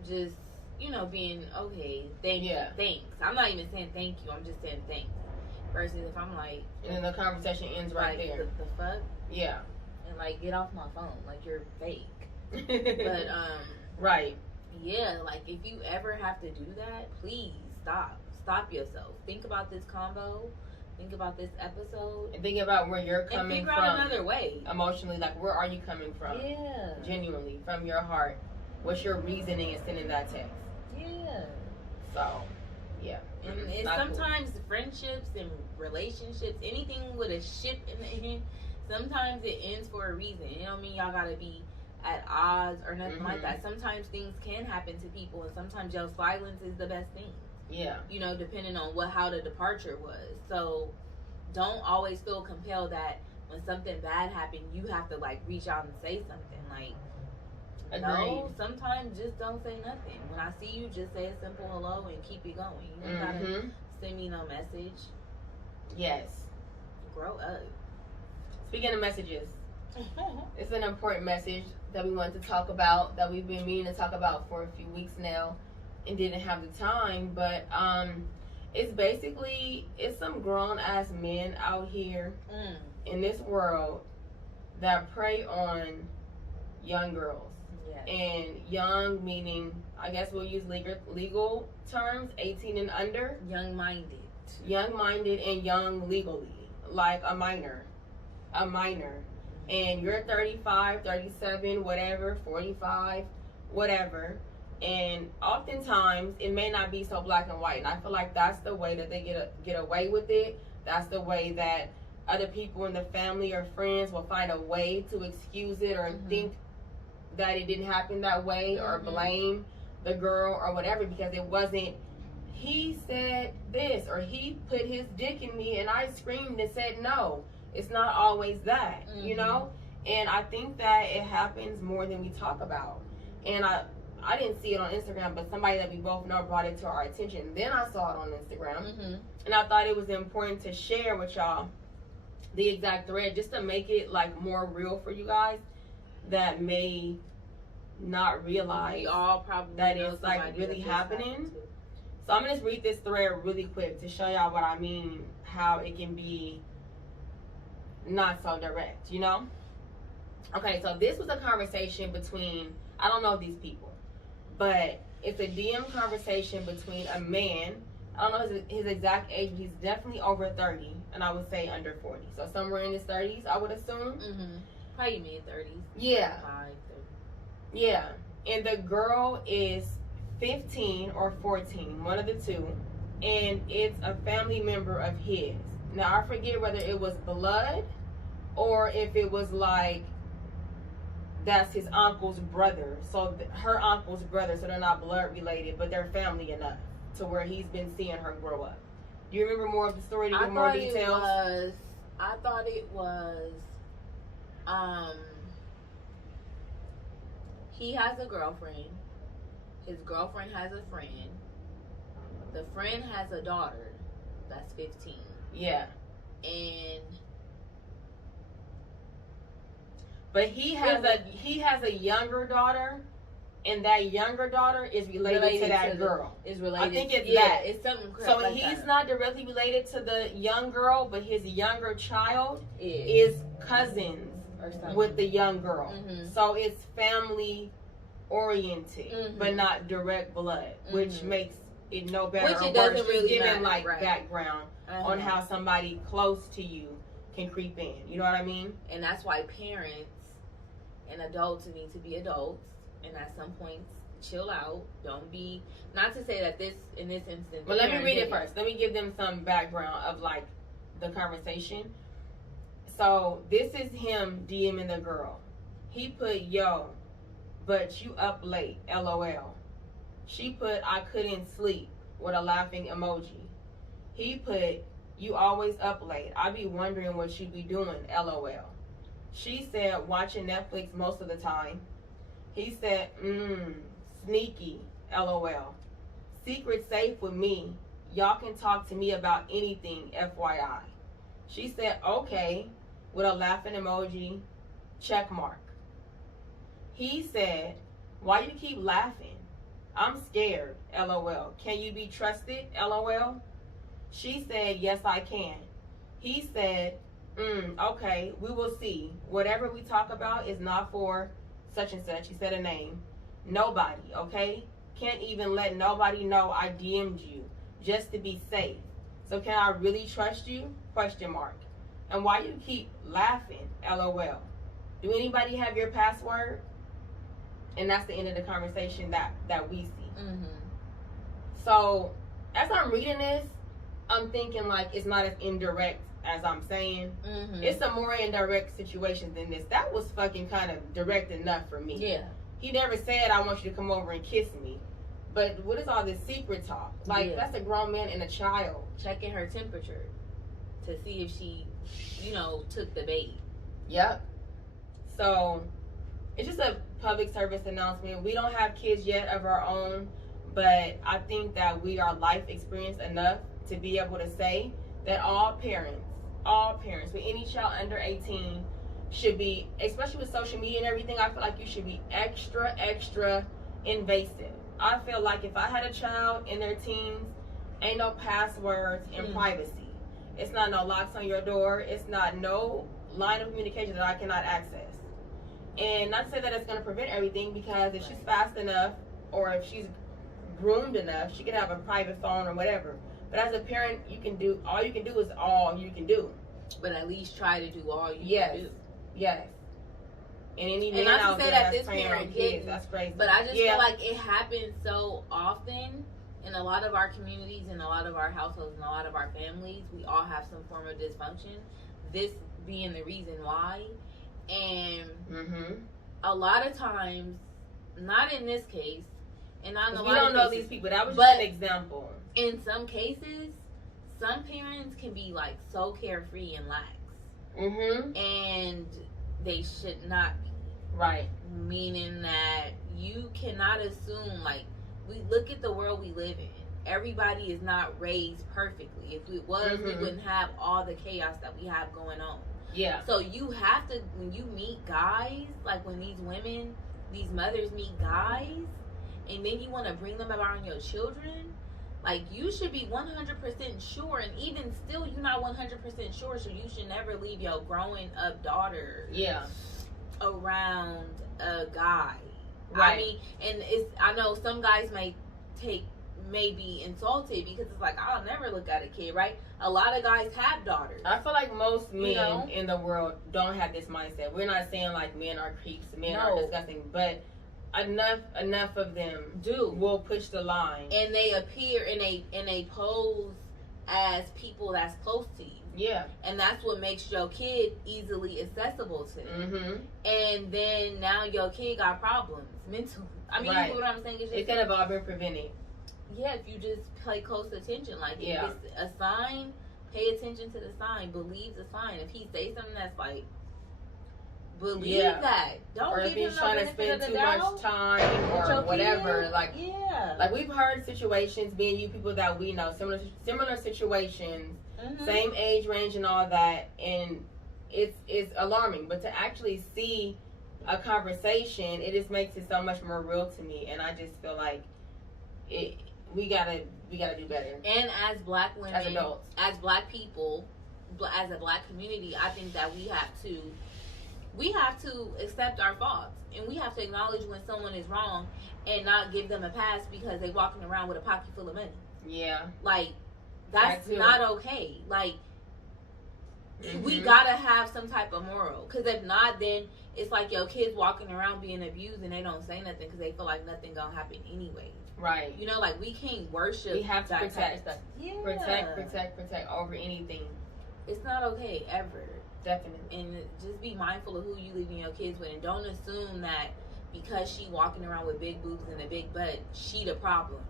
just, you know, being okay, thanks. I'm not even saying thank you. I'm just saying thanks. Versus if I'm like, and then the conversation ends right there. The fuck? Yeah. And like, get off my phone. Like, you're fake. But right. Yeah, like, if you ever have to do that, please stop yourself. Think about this combo. Think about this episode. And think about where you're coming from. And figure out another way. Emotionally, like, where are you coming from? Yeah. Genuinely, from your heart. What's your reasoning in sending that text? Yeah. So, yeah. And sometimes friendships and relationships, anything with a ship in the end, sometimes it ends for a reason. It don't mean y'all gotta be at odds or nothing like that. Sometimes things can happen to people, and sometimes your silence is the best thing. Yeah. You know, depending on how the departure was. So don't always feel compelled that when something bad happened, you have to, like, reach out and say something. Like, no, sometimes just don't say nothing. When I see you, just say a simple hello and keep it going. You don't gotta send me no message. Yes. Grow up. Speaking of messages, it's an important message that we wanted to talk about, that we've been meaning to talk about for a few weeks now and didn't have the time. But it's some grown ass men out here in this world that prey on young girls. Yes. And young meaning, I guess we'll use legal terms, 18 and under. Young minded and young legally, like a minor. a minor, and you're 35, 37, whatever, 45, whatever, and oftentimes it may not be so black and white, and I feel like that's the way that they get away with it. That's the way that other people in the family or friends will find a way to excuse it or think that it didn't happen that way or blame the girl or whatever because it wasn't, he said this or he put his dick in me and I screamed and said no. It's not always that, you know? And I think that it happens more than we talk about. And I didn't see it on Instagram, but somebody that we both know brought it to our attention. Then I saw it on Instagram. And I thought it was important to share with y'all the exact thread just to make it like more real for you guys that may not realize that it's like really happening. So I'm gonna just read this thread really quick to show y'all what I mean, how it can be not so direct, you know? Okay, so this was a conversation between, I don't know these people, but it's a DM conversation between a man, I don't know his exact age, but he's definitely over 30, and I would say under 40. So somewhere in his 30s, I would assume. Probably mid-30s. Yeah. Yeah. And the girl is 15 or 14, one of the two, and it's a family member of his. Now, I forget whether it was blood or if it was like that's his uncle's brother. So her uncle's brother, so they're not blood related, but they're family enough to where he's been seeing her grow up. Do you remember more of the story? Do you remember more details? I thought it was, he has a girlfriend. His girlfriend has a friend. The friend has a daughter that's 15. Yeah. But he has a younger daughter, and that younger daughter is related to that girl. Is related. I think it's that. It's something so like he's that. not directly related to the young girl, but his younger child is cousins with the young girl. So it's family oriented, but not direct blood, which makes it no better or worse. Really giving like background on how somebody close to you can creep in. You know what I mean? And that's why parents and adults need to be adults, and at some points chill out. Don't be, not to say that in this instance. Well, let me read it first. Let me give them some background of like the conversation. So this is him DMing the girl. He put, yo, but you up late, LOL. She put, I couldn't sleep, with a laughing emoji. He put, you always up late. I be wondering what you be doing, LOL. She said, watching Netflix most of the time. He said, sneaky, LOL. Secret safe with me. Y'all can talk to me about anything, FYI. She said, okay, with a laughing emoji, check mark. He said, why you keep laughing? I'm scared, LOL. Can you be trusted, LOL? She said, yes, I can. He said, okay, we will see. Whatever we talk about is not for such and such. He said a name. Nobody, okay? Can't even let nobody know I DM'd you just to be safe. So can I really trust you? Question mark. And why you keep laughing, LOL? Do anybody have your password? And that's the end of the conversation that we see. So as I'm reading this, I'm thinking like it's not as indirect as I'm saying. It's a more indirect situation than this. That was fucking kind of direct enough for me. Yeah. He never said, I want you to come over and kiss me. But what is all this secret talk? Like, that's a grown man and a child. Checking her temperature to see if she, took the bait. Yep. So, it's just a public service announcement. We don't have kids yet of our own, but I think that we are life experienced enough to be able to say that all parents, with any child under 18 should be, especially with social media and everything, I feel like you should be extra, extra invasive. I feel like if I had a child in their teens, ain't no passwords and privacy. It's not no locks on your door. It's not no line of communication that I cannot access. And not to say that it's going to prevent everything, because if she's fast enough or if she's groomed enough, she can have a private phone or whatever. But as a parent, all you can do is all you can do. But at least try to do all you Yes. can do. Yes. And any And man not out to say there that that's this praying parent on kids, didn't, that's crazy. but I just feel like it happens so often in a lot of our communities, in a lot of our households, in a lot of our families. We all have some form of dysfunction. This being the reason why. And a lot of times, not in this case, and I know we don't know these people. That was just an example. In some cases, some parents can be like so carefree and lax. And they should not be. Right. Meaning that you cannot assume, like, we look at the world we live in. Everybody is not raised perfectly. If it was, we wouldn't have all the chaos that we have going on. Yeah. So you have to, when you meet guys, like when these women, these mothers meet guys, and then you want to bring them around your children, like, you should be 100% sure, and even still, you're not 100% sure, so you should never leave your growing up daughter around a guy. Right. I mean, and I know some guys may be insulted because it's like, I'll never look at a kid, right? A lot of guys have daughters. I feel like most men in the world don't have this mindset. We're not saying like men are creeps, men are disgusting, but enough of them will push the line, and they appear and they pose as people that's close to you. Yeah. And that's what makes your kid easily accessible to. And then now your kid got problems mentally. I mean, you know what I'm saying? It could have all been prevented. Yeah, if you just pay close attention. Like, if it's a sign, pay attention to the sign. Believe the sign. If he says something that's like, believe that. Don't or give if he's him no trying to spend too much time or whatever. Kid. Like, like we've heard situations, being you people that we know, similar situations, same age range and all that, and it's alarming. But to actually see a conversation, it just makes it so much more real to me, and I just feel like we gotta do better. And as black women, as adults, as black people, as a black community, I think that we have to accept our faults, and we have to acknowledge when someone is wrong and not give them a pass because they walking around with a pocket full of money. Yeah. Like, that's not okay. Like, we gotta have some type of moral, because if not, then it's like your kids walking around being abused and they don't say nothing because they feel like nothing gonna happen anyway. Right. You know, like, we can't worship. We have to that protect. Type of stuff. Protect over anything. It's not okay ever. Definitely. And just be mindful of who you leaving your kids with, and don't assume that because she walking around with big boobs and a big butt, she the problem.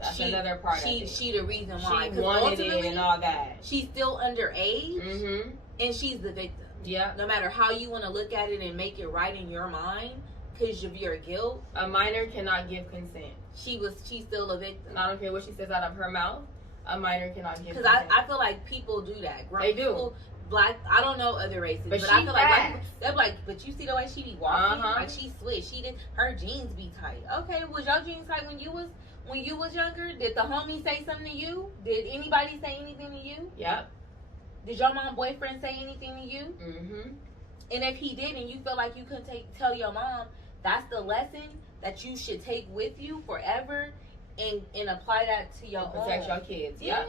That's another part of it. She the reason why. She wanted it and all that. She's still underage, and she's the victim. Yeah. No matter how you want to look at it and make it right in your mind, because of your guilt. A minor cannot give consent. She's still a victim. I don't care what she says out of her mouth. A minor cannot give consent. Because I feel like people do that. They do. People, black, I don't know other races, but I feel like black people, they're like, but you see the way she be walking, like she switched. Her jeans be tight. Okay, was your jeans tight when you was younger? Did the homie say something to you? Did anybody say anything to you? Yep. Did your mom boyfriend say anything to you? And if he did, and you feel like you couldn't tell your mom, that's the lesson that you should take with you forever. And apply that to your own. Protect your kids. Yeah.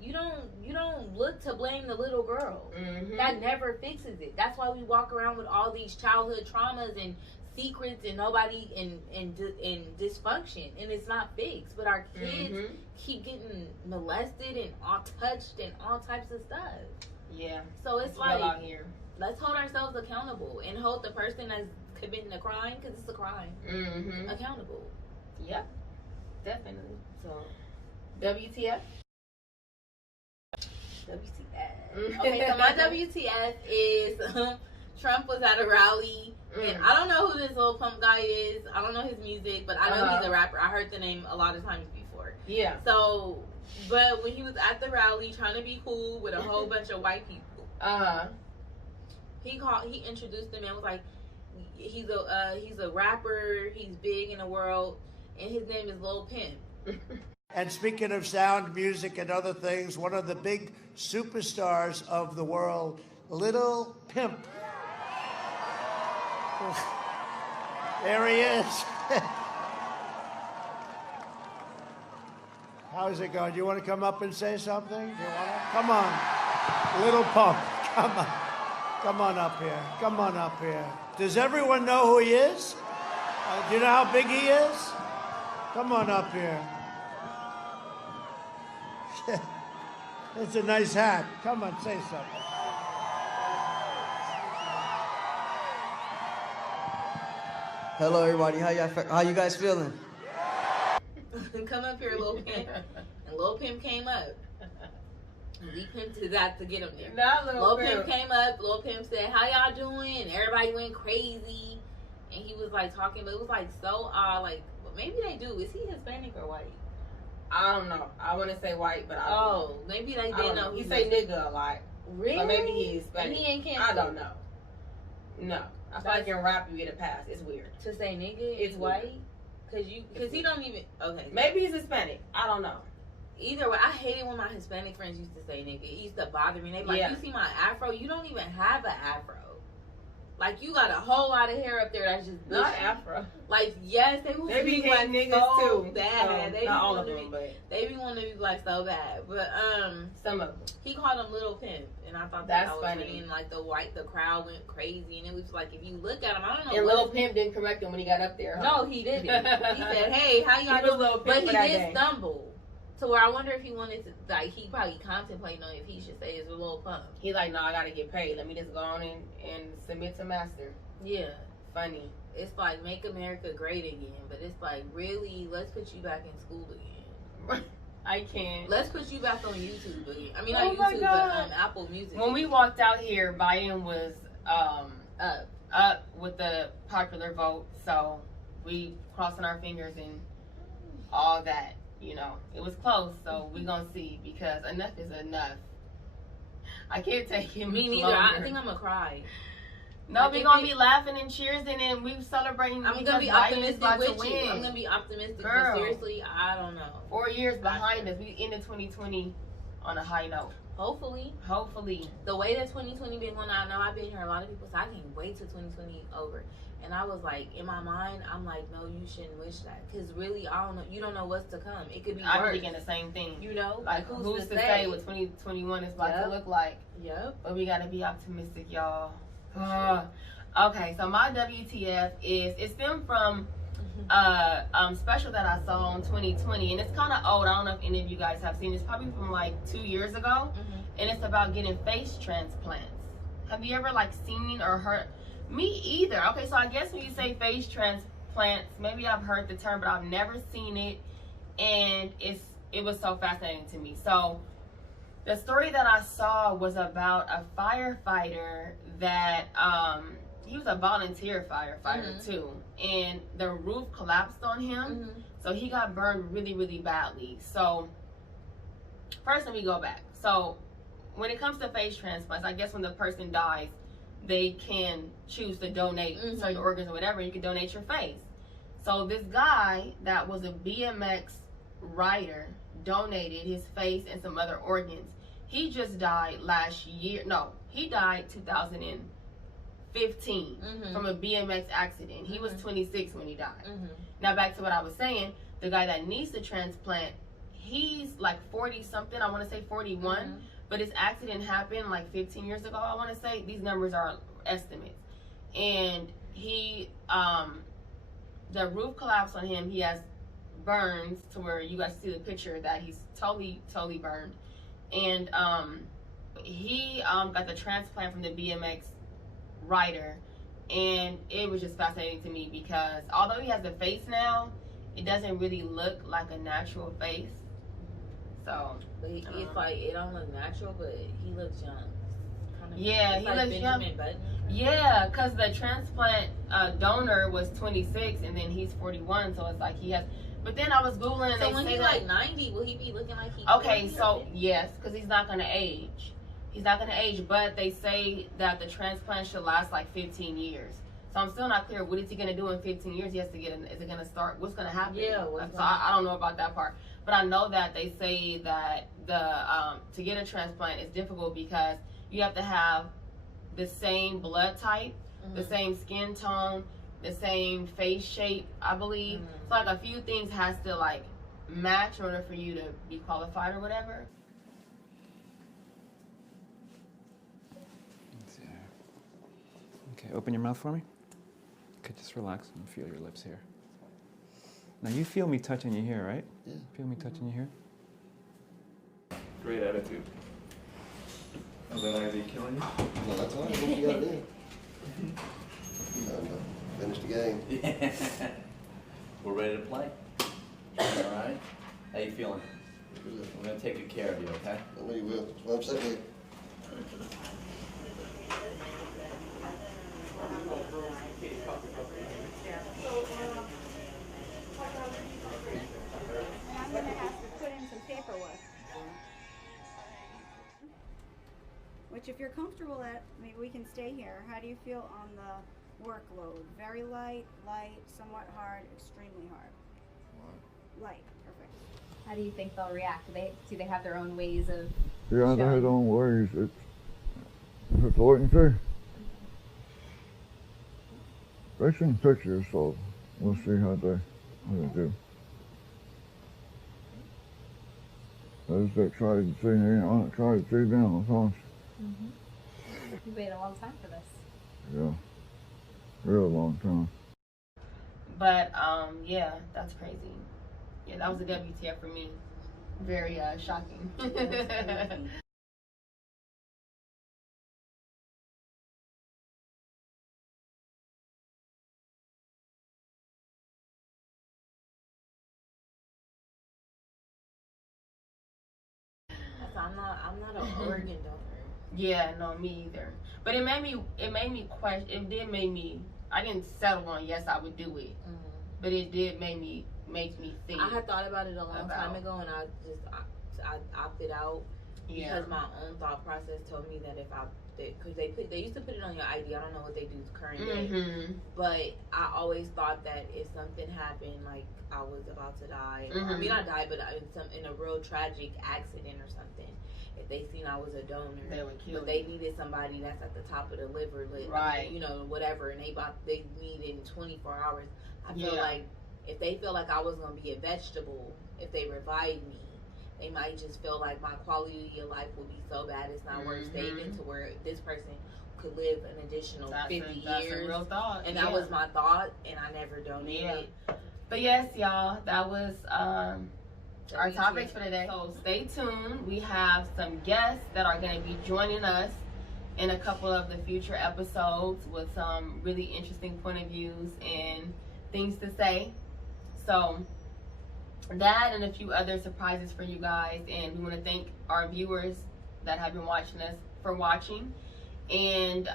You don't look to blame the little girl. That never fixes it. That's why we walk around with all these childhood traumas and secrets and nobody and dysfunction, and it's not fixed. But our kids keep getting molested and all touched and all types of stuff. Yeah. So it's like, out here. Let's hold ourselves accountable and hold the person that's committing a crime, because it's a crime, accountable. Yep. Definitely. So, WTF? Okay, so my WTF is Trump was at a rally, and I don't know who this little Pump guy is. I don't know his music, but I know he's a rapper. I heard the name a lot of times before. Yeah. So, but when he was at the rally trying to be cool with a whole bunch of white people, he introduced him and was like, he's a rapper. He's big in the world. And his name is Lil Pimp. And speaking of sound, music, and other things, one of the big superstars of the world, Lil Pimp. There he is. How's it going? Do you want to come up and say something? Do you want to? Come on. Little Pump. Come on. Come on up here. Come on up here. Does everyone know who he is? Do you know how big he is? Come on up here. It's a nice hat. Come on, say something. Hello, everybody. How you guys feeling? Come up here, Lil Pimp. And Lil Pimp came up. We pimped that to get him there. Not Lil Pimp came up. Lil Pimp said, "How y'all doing?" Everybody went crazy. And he was like talking, but it was like so odd. Like, maybe they do. Is he Hispanic or white? I don't know. I want to say white, but I don't know. Maybe they didn't know. He say nigga a lot. Really? So maybe he is Hispanic. And he ain't I don't know. No. I feel like in rap you get a pass. It's weird. To say nigga It's is white? Because he don't even, okay. Maybe he's Hispanic. I don't know. Either way, I hated when my Hispanic friends used to say nigga. It used to bother me. They be like, you see my afro? You don't even have an afro. Like, you got a whole lot of hair up there that's just bushy. Not afro. Like, yes, they They be like niggas so too. bad. They not be all of wanna them, be, but they be wanting to be like so bad. But some of them. he called him Little Pimp, and I thought That's that was funny. funny. And like the crowd went crazy, and it was like if you look at him, I don't know. And Lil Pimp didn't correct him when he got up there. Huh? No, he didn't. He said, "Hey, how y'all He was doing?" Lil Pimp But for he that did day. stumble. To where I wonder if he wanted to, like, he probably contemplating on if he should say it's a Little Pump. He like, no, I gotta get paid. Let me just go on and submit to master. Yeah. Funny. It's like, make America great again. But it's like, really, let's put you back in school again. I can't. Let's put you back on YouTube again. I mean, Oh not my YouTube, God. but Apple Music. When we walked out here, Biden was Up. with the popular vote, so we crossing our fingers and all that. You know, it was close, so we gonna see, because enough is enough. I can't take it. Me neither. I think I'm gonna cry. No, we gonna be laughing and cheering, and then we celebrating. I'm gonna be optimistic with you. Win. I'm gonna be optimistic, Girl. but seriously, I don't know. 4 years behind us. We ended 2020 on a high note. Hopefully. The way that 2020 been going, I know I've been hearing a lot of people say, I can't wait till 2020 over. And I was like, in my mind, I'm like, no, you shouldn't wish that. Because really, I don't know. You don't know what's to come. It could be worse. I'm thinking the same thing. You know? Like, who's to say what 2021 is about to look like? Yep. But we got to be optimistic, y'all. Okay, so my WTF is, it stemmed from special that I saw on 2020. And it's kind of old. I don't know if any of you guys have seen it. It's probably from like 2 years ago. And it's about getting face transplants. Have you ever like seen or heard? Me either. Okay, so I guess when you say face transplants, maybe I've heard the term, but I've never seen it, and it was so fascinating to me. So the story that I saw was about a firefighter that he was a volunteer firefighter too, and the roof collapsed on him, so he got burned really, really badly. So first, let me go back. So when it comes to face transplants, I guess when the person dies, they can choose to donate certain organs or whatever. You can donate your face. So this guy that was a BMX rider donated his face and some other organs. He just died last year. No, he died 2015 from a BMX accident. He was 26 when he died. Now back to what I was saying, the guy that needs the transplant, he's like 40 something. I want to say 41. But his accident happened like 15 years ago, I want to say. These numbers are estimates. And he, the roof collapsed on him. He has burns to where you guys see the picture that he's totally burned. And he got the transplant from the BMX rider. And it was just fascinating to me because although he has a face now, it doesn't really look like a natural face. So, but it's like, it don't look natural, but he looks young. Yeah, he looks young. Yeah, because the transplant donor was 26 and then he's 41, so it's like he has. But then I was Googling and so they when say he's that, like 90, will he be looking like he? Okay, so yes, because he's not going to age. He's not going to age, but they say that the transplant should last like 15 years. So I'm still not clear. What is he going to do in 15 years? He has to get. Is it going to start? What's going to happen? Yeah. So I don't know about that part. But I know that they say that the to get a transplant is difficult because you have to have the same blood type, the same skin tone, the same face shape, I believe. So like a few things has to like match in order for you to be qualified or whatever. Okay, open your mouth for me. Okay, just relax and feel your lips here. Now you feel me touching your hair, right? Yeah. Feel me touching your hair? Great attitude. Is that IV killing you? No, that's all right. What you gotta do? No. Finish the game. Yeah. We're ready to play. All right? How you feeling? Good. I'm gonna take good care of you, okay? I know you will. That's why I'm sitting here. I'm going to have to put in some paperwork. Which, if you're comfortable at, maybe we can stay here. How do you feel on the workload? Very light, somewhat hard, extremely hard? Light, perfect. How do you think they'll react? Do they have their own ways of? Yeah, they have their own ways. It's wait and see. They seen pictures, so we'll see how they do. I just excited to see them. I'm excited to see them, I promise. You waited a long time for this. Yeah, real long time. But yeah, that's crazy. Yeah, that was a WTF for me. Very shocking. I'm not an organ donor. Yeah, no, me either. But it made me question. It did make me. I didn't settle on yes, I would do it. But it did make me think. I had thought about it a long time ago, and I opted out because my own thought process told me that because they used to put it on your ID. I don't know what they do current day, but I always thought that if something happened, like I was about to die, I mean I died, but in a real tragic accident or something, if they seen I was a donor, they would kill. But they needed somebody that's at the top of the liver list, right? You know, whatever, and they needed in 24 hours. I feel like if they feel like I was gonna be a vegetable, if they revived me, they might just feel like my quality of life will be so bad it's not worth saving to where this person could live an additional 50 years. That's a real thought. And that was my thought, and I never donated. But yes, y'all, that was our topics for today. So stay tuned. We have some guests that are going to be joining us in a couple of the future episodes with some really interesting point of views and things to say. So that and a few other surprises for you guys, and we want to thank our viewers that have been watching us for watching. And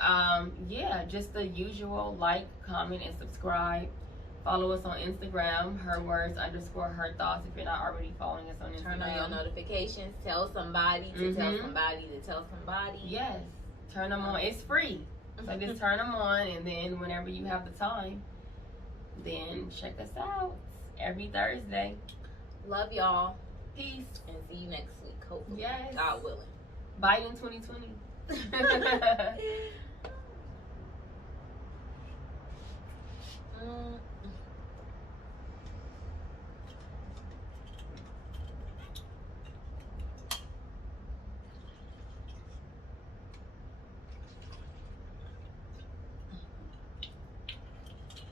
yeah, just the usual: like, comment, and subscribe. Follow us on Instagram, herwords_her_thoughts, if you're not already following us on Instagram. Turn on your notifications. Tell somebody to tell somebody to tell somebody. Yes, turn them on. It's free, so just turn them on, and then whenever you have the time, then check us out every Thursday. Love y'all. Peace. And see you next week, hopefully. Yes. God willing. Biden 2020.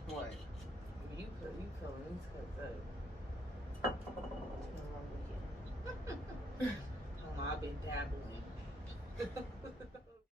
What? You curling these cuts up. I've been dabbling.